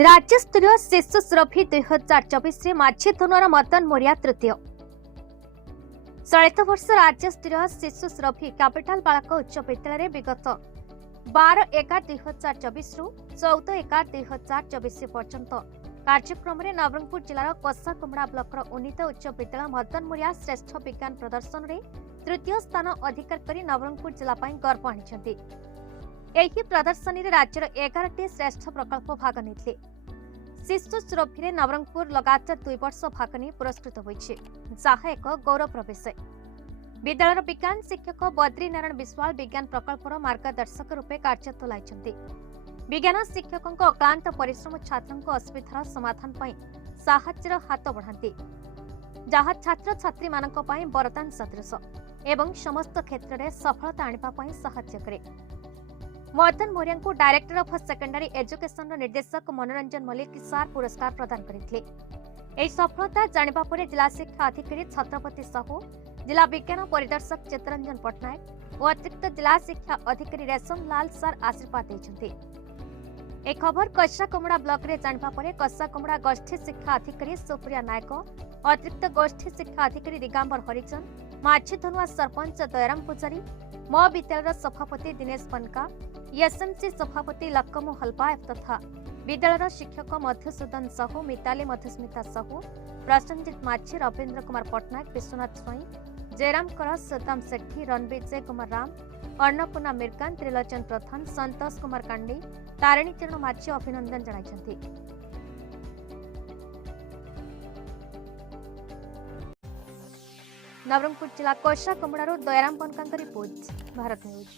राज्यस्तरीय शिशु श्रफी 2024 माझी धनुर मदन मोरिया तृतीय चलित वर्ष राज्यस्तरीय शिशु श्रफी कैपिटल बालक उच्च विद्यालय विगत 12/11/2024 रु 14/11/2024 पर्यंत कार्यक्रम में नवरंगपुर जिलार कसाकुमड़ा ब्लॉक उन्नीत उच्च विद्यालय मदन मोरिया श्रेष्ठ विज्ञान प्रदर्शन में तृतीय स्थान अधिकार कर नवरंगपुर जिला गर्व आनी। ଏହି ପ୍ରଦର୍ଶନୀରେ ରାଜ୍ୟର 11ଟି ଶ୍ରେଷ୍ଠ ପ୍ରକଳ୍ପ ଭାଗ ନେଇଥିଲେ। ଶିଶୁ ଶ୍ରଫିରେ ନବରଙ୍ଗପୁର ଲଗାତାର 2 ବର୍ଷ ଭାଗ ନେଇ ପୁରସ୍କୃତ ହୋଇଛି, ଯାହା ଏକ ଗୌରବର ବିଷୟ। ବିଦ୍ୟାଳୟର ବିଜ୍ଞାନ ଶିକ୍ଷକ ବଦ୍ରୀ ନାରାୟଣ ବିଶ୍ୱାଳ ବିଜ୍ଞାନ ପ୍ରକଳ୍ପର ମାର୍ଗଦର୍ଶକ ରୂପେ କାର୍ଯ୍ୟ ତୁଲାଇଛନ୍ତି। ବିଜ୍ଞାନ ଶିକ୍ଷକଙ୍କ ଅକ୍ଳାନ୍ତ ପରିଶ୍ରମ ଛାତ୍ରଙ୍କ ଅସୁବିଧାର ସମାଧାନ ପାଇଁ ସାହାଯ୍ୟର ହାତ ବଢ଼ାନ୍ତି, ଯାହା ଛାତ୍ରଛାତ୍ରୀମାନଙ୍କ ପାଇଁ ବରଦାନ ସଦୃଶ ଏବଂ ସମସ୍ତ କ୍ଷେତ୍ରରେ ସଫଳତା ଆଣିବା ପାଇଁ ସାହାଯ୍ୟ କରେ। मदन मोरिया को डायरेक्टर ऑफ सेकेंडरी एजुकेशन निर्देशक मनोरंजन मल्लिक सार पुरस्कार प्रदान करथिले। एही सफलता जानिबा परे जिला शिक्षा अधिकारी छत्रपति साहू, जिला विज्ञान परिदर्शक चित्तरंजन पटनायक और अतिरिक्त जिला शिक्षा अधिकारी रेशम लाल सार आशीर्वाद देछन्ते। ए खबर कसाकुमड़ा ब्लॉक रे जानिबा परे कसाकुमड़ा गोष्ठी शिक्षा अधिकारी सुप्रिया नायक, अतिरिक्त गोष्ठी शिक्षा अधिकारी दिगंबर हरिचंद, माझी धनुआ सरपंच दयाराम पुजारी, म विद्यालय सभापति दिनेश पनका, एसएमसी सभापति लक्कमो हलपायत तथा विद्यालय शिक्षक मधुसूदन साहू, मिताली मधुस्मिता साहू, प्रसन्नजित माझी, रवीन्द्र कुमार पटनायक, विश्वनाथ स्वाई, जयराम कलश, सदाम सेठी, रणबीर जय कुमार राम, अन्नपूर्णा मिर्कान, त्रिलोचन प्रधान, संतोष कुमार कांडी, तारिणी चरण माझी अभिनंदन जणाइछन्ति। नवरंगपुर जिला कोषाकुमड़ारू दयाराम बनकांक रिपोर्ट, भारत न्यूज।